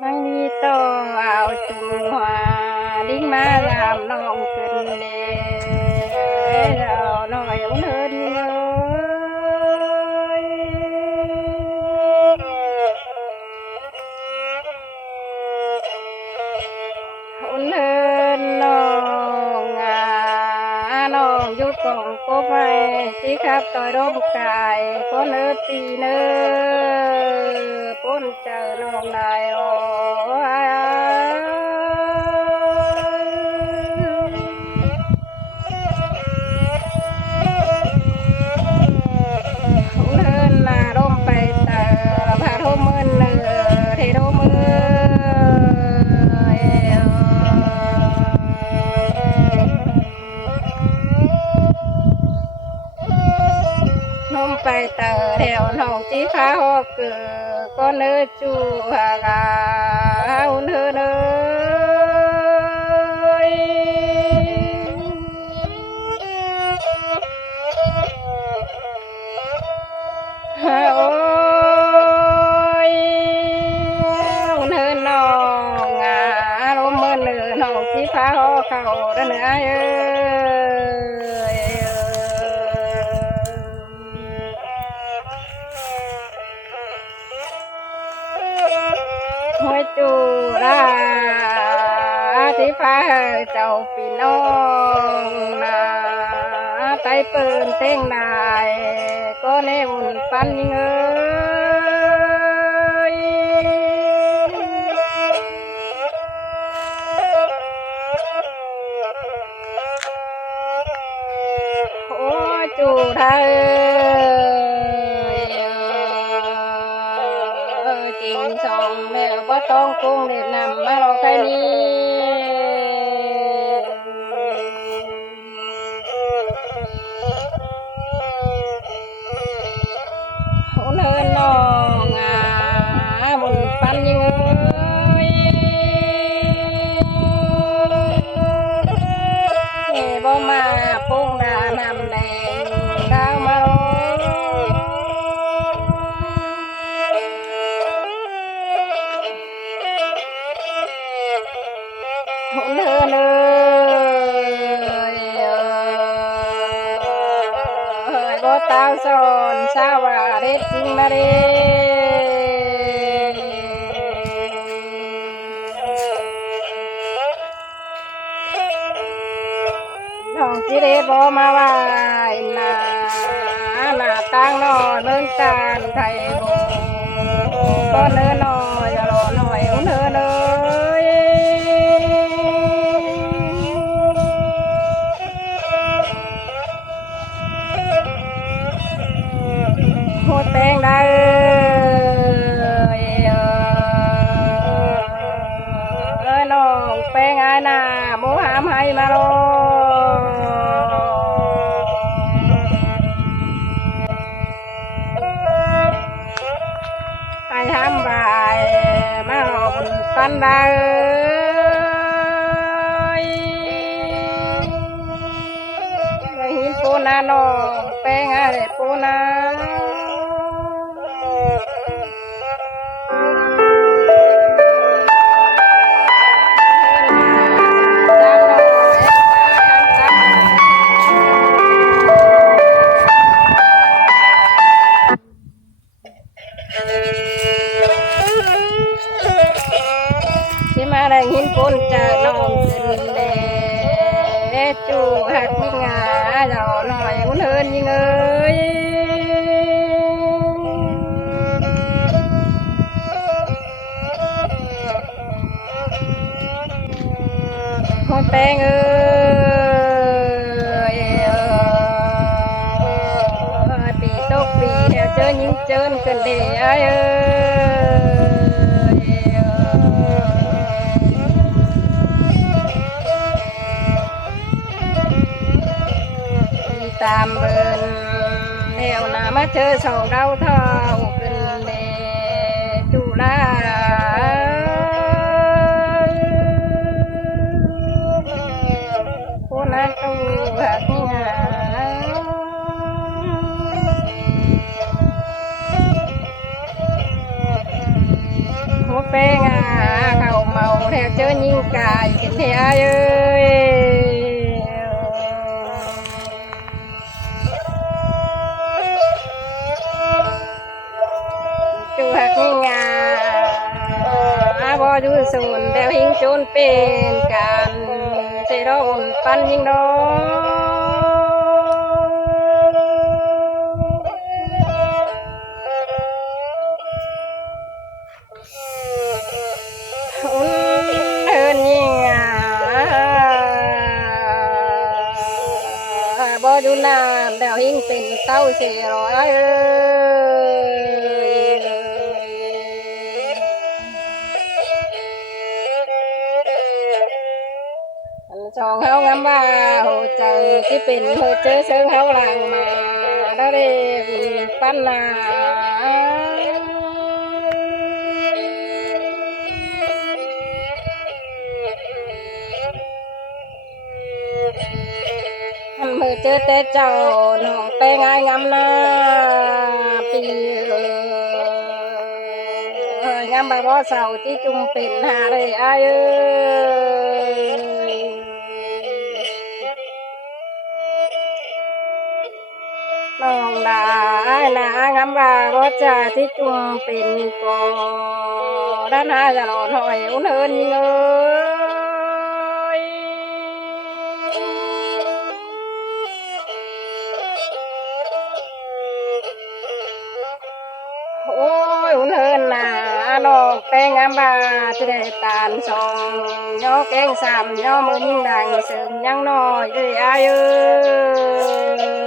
ไม่มีต่อเอาจุงหัวดิ้งมาลามน้องขึ้นเลยเราหน่อยเนินเลยเนินน้องน้องยุกองก็ไปสิครับต่อยร่มกายก็เนื้อตีเนื้อป้นเจอน้องได้โอ้เนินนาร่มไปตาพาร่มมือเนื้อเทร่มมือน้องไปเตอแถวน้องจีฟ้าหอกเกือก็เนื้อจูหากาเนื้อเนื้อโอ้ยเนื้อน้องลมมือเนื้อน้องจีฟ้าหอกเขาเนื้อหัวจูราที่ฟ้าเจ้าพี่น้องนาไตเปินเต้งนายก็ในวุ่นปันยิงเอ้ยโอ้จูไทยจริงสองแม่บ่ต้องคงเด็ดนำมาเราใครนี้เนินน้องบุญปันยังเอ้ยบ่มาพุ่งดานำแดงดาวมาโรเนินบ่ตาวสอนสาวาเด็ดจริงมาเด้น้องสิเดบ่มาไหวหน้าตั้งนอนเมืองการไทยบ่เนินน้อยรอหน่อยเนินเลยหัวแตงได้น้องแป้งอายนาโมหามให้มาโลให้ทำบายมาหลอกปันได้หินปูนาน้องแป้งอะไรปูนาที่มาได้หินปูนจากน้องขึ้นเดจูหักมิงาเจ้าหน่อยเนินยิงเอ้ยหัวแป้งเอ้ยปีตกปีแถวเจอยิงเจินกันเดยเอ้ย chơi sầu đau thao gần để chủ la cô na tu hạt nhà một bé ngà khẩu màu theo chơi nhìn cài kính thế ai ơi chu hạt ngàบ่ดูสูนเดี๋ยวหิงโจนเป็นการเสดอนปันยิงดอุ่นเฮินยิงบ่ดูนานเดี๋ยวหิงเป็นเต้าเสียร้อยสองเฮางามว่าโหเจอที่เป็นโหเจอเชิงเฮาหลังมาได้เรียนปั้นนาอันมือเจอแต่เจ้าน้องแต่งายงามนาปีงามบ่เสาที่จุ่มเป็นหาได้อายเอ้ยน้องดานางามว่ารถจ่าที่จุ่มเป็นกอด้านหน้าจะหล่อหน่อยอุ่นเฮินยิงเอ้ยโอ้ยอุ่นเฮินน่ะน้องแต่งามบ่าจะได้ตาลสองย่อแกงสามย่อมือยิ่งดังเสริมยังน้อยเอ้ยอายเอ้ย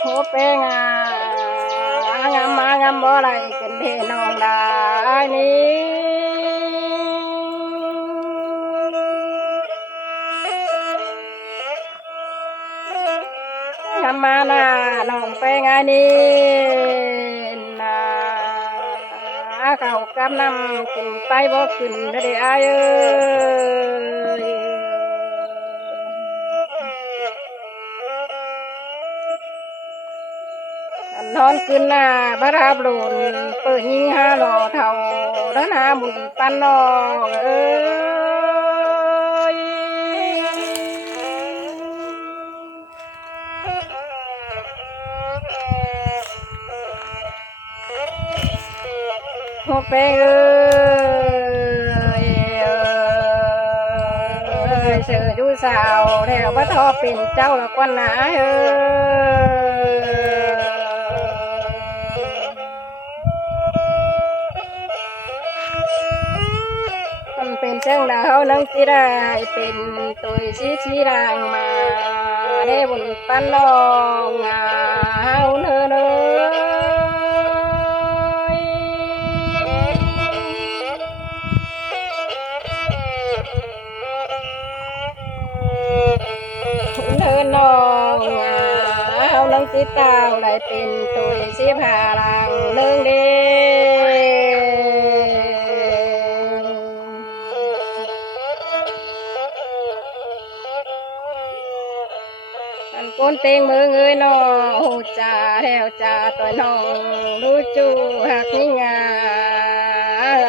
โหเป้งงามมางามบ่ไรเป็นเทน้องดานี้งามมานาน้องเป้งนี้นาเขากำนำกินไปบ่ขึ้นเด้ออายเอ้ยนอนขึ้นหน้าบาราบลูนเปิดยิงหาหล่อเท่าด้านหาบุญปันนองเอ้ยโอเปเอ้ยเสือดูสาวแถวบ้านทอเป็นเจ้าละกวนหนาเอ้ยเป็นเชิงดาวนังที่ได้เป็นตัวสีรางมาได้บุญปันนองเฮาเนอเนยเนินนองเฮานังที่เต้าได้เป็นตัวสีผารางเนื่องเด้ก้นเต็งมือเงยนอหูจ่าแถวจ่าตัวน้องรู้จูหักนิงา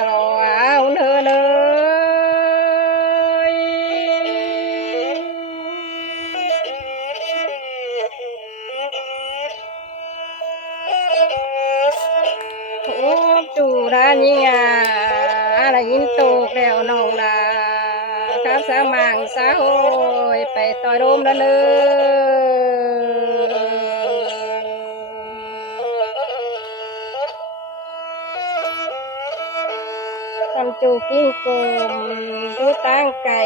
รอเอาเนอเลยโอ้จูรานิงาอะไรยินตูกแล้วน้องดาข้าสามังสาโหยไปต่อยโดมแล้วทำจูกิ้งกลมดูตั้งไก่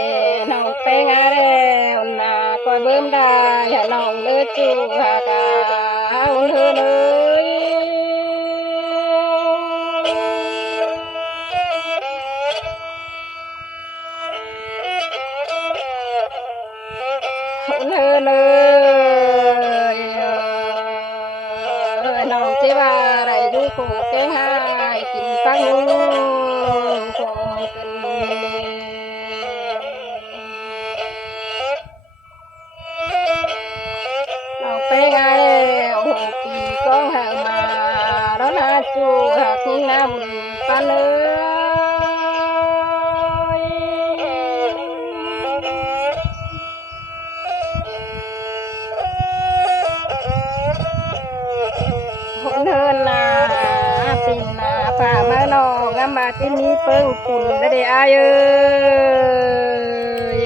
น้องแป้งอาแล้วนาคอยเบิ่มได้อย่าน้องเลือจูหากาเอาเธอเลย ผูกแกงหายกินฟังคงกันน้องไปไงโอ้ปีก็หามาแล้วนะจูหักน้ำปานเอ้ยคนเฮินนาตินนาฝ่ามาน้องงามมาที่นี้เปิ้งปุ่นและเดอายเอ้ย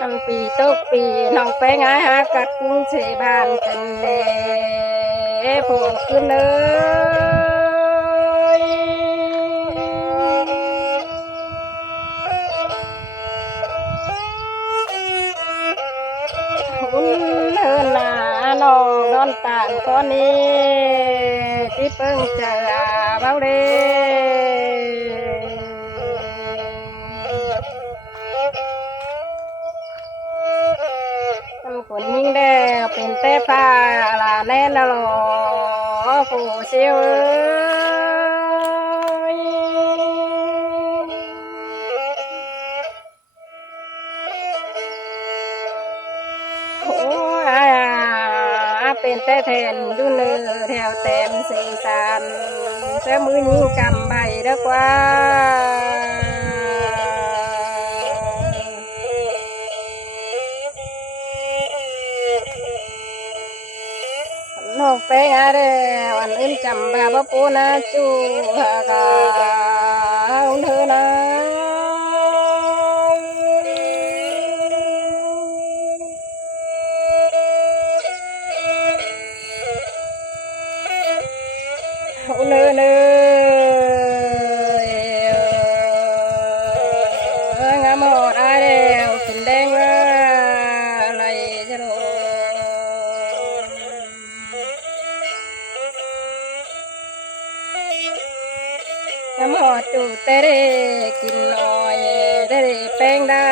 อันปีตกปีน้องไปงายหากัดกุ้งเชบานกันเน่ผูกขึ้นเลยคุณเฮินนาน้องนอนตานตอนนี้ที่เพิ่งเจอเบาเด้คนยิ่งแดงเป็นแต่ฟ้าลาแน่นหรอผู้เชี่ยวโอ้เป็นแต่แทนดูเนื้อแถวแต้มสีสันแต่มือยิ่งกำใบเด้อกว่าน้องไปงาเด้วันอื่นจำแบบว่าปูนาจูหากาเธอนะเนื้อเนื้องามหอดได้แล้วกินแดงอะไรจะรู้งามหอดจูเตเรกินหน่อยเตเรแป้งได้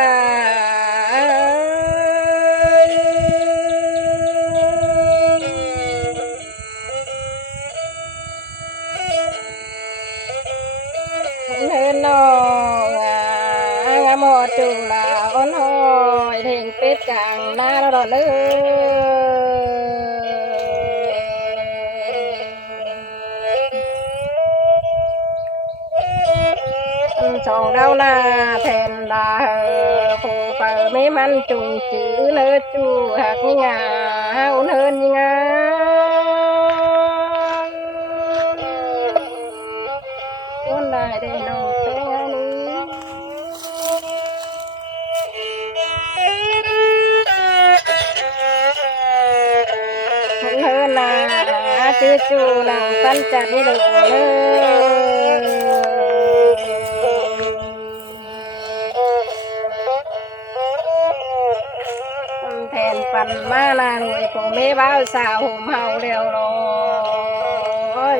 เนื้อน้องงามหอดจูลาอ้อนหอยเท่งเป็ดกลางหน้าเราเนื้อสองเราหน้าแทนลาผู้เปิดไม่มันจุงจื้อเนื้อจูหักยิ่งอุ่นเฮินยิ่งคนได้ได้น้องเต้นี้เฮินนาจื้อจูนังปั้นจัดนี่ดูแทนปันมานางไอ้ผู้ไม่บ้าสาวห่มเฮาเร็วรอ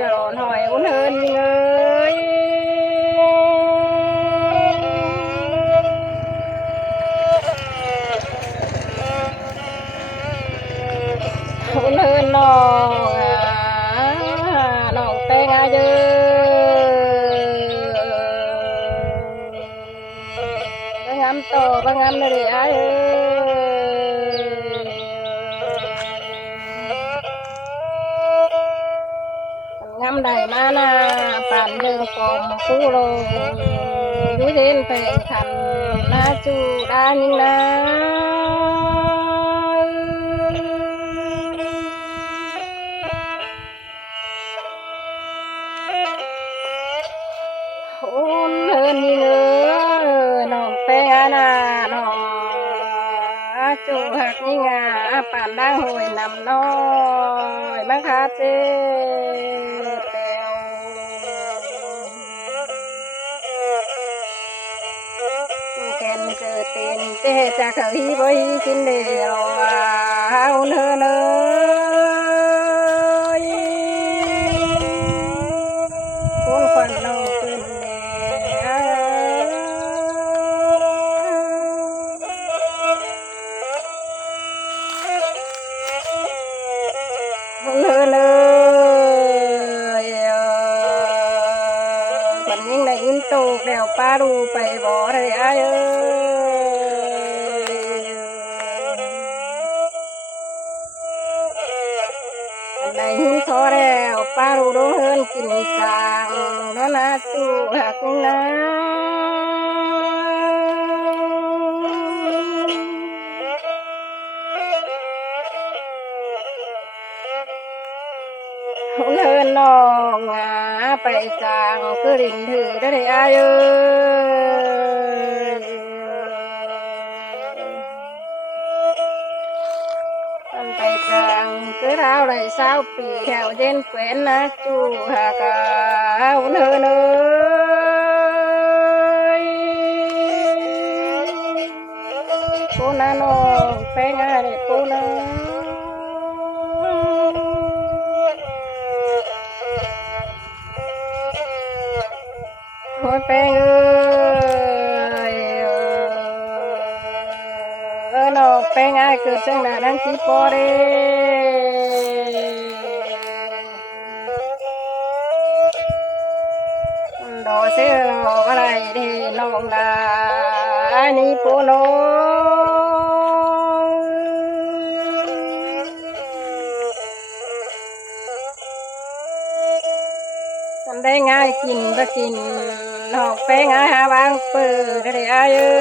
จะรอนหอยอุ่นเฮินยิ่งอุ่นเฮินน้องน้องแป้งเยอะบางงามโตบางงามเลยงามใดมานาป่านเดิมกลมคู่โลยุเทนเพลงขันนาจูดานินาคุณเฮินยิ่งน้องแป้งนาน้องจูหักยิ่งป่านดังหอยนำน้อยมังคาเจเตียวแกนเจอเตีนเจจะเคยบ่ยกินเดียวคุณเฮินคุณควันน้องขึ้น ไปบ่ได้อายเอ้ยอันใดหินทอแล้วป้ารู้รู้เฮินกินสร้างโนนาจูหักนาเลินน้องไปจางคือดินถือได้อายเอ้ยอันไปจางคือราวไรเศร้าปีแถวเย็นเกวนนะจูหากาเลินเอ้ยปูนาน้องไปง่ายเลยปูนาโอ้ยแป้งเอ้ยน้องแป้งอ้ายเกิดจังหน้าดังสีปอเด้ดอกเสืออะไรเด้น้องดานี่ปูน้องทำได้ง่ายกินก็กินนอกแป้งอาหาบางเปิดได้อายเอ้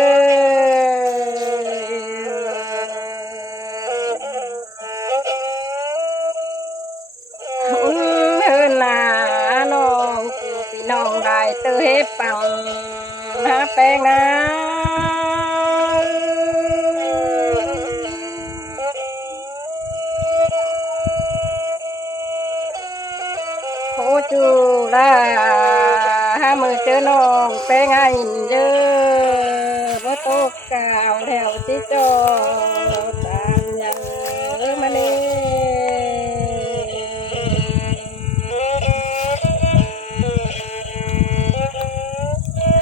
ยเฮินนาน้องพี่น้องได้เตอเฮ็ดปังหาแป้งนะโคจูลาหามือเจอน้องแป้งให้เยอะบ่ตกกาวแถวที่จอตามยังมาเน่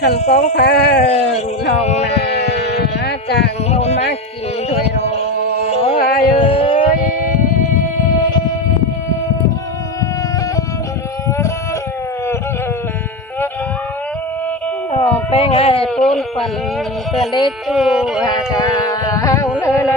หันกองผ้าน้องนาจางโนนมากินถ้วยรออายเอ้ยแป้งไอ้ปูนฟันเตือนได้จูหากาเฮาเลยนะ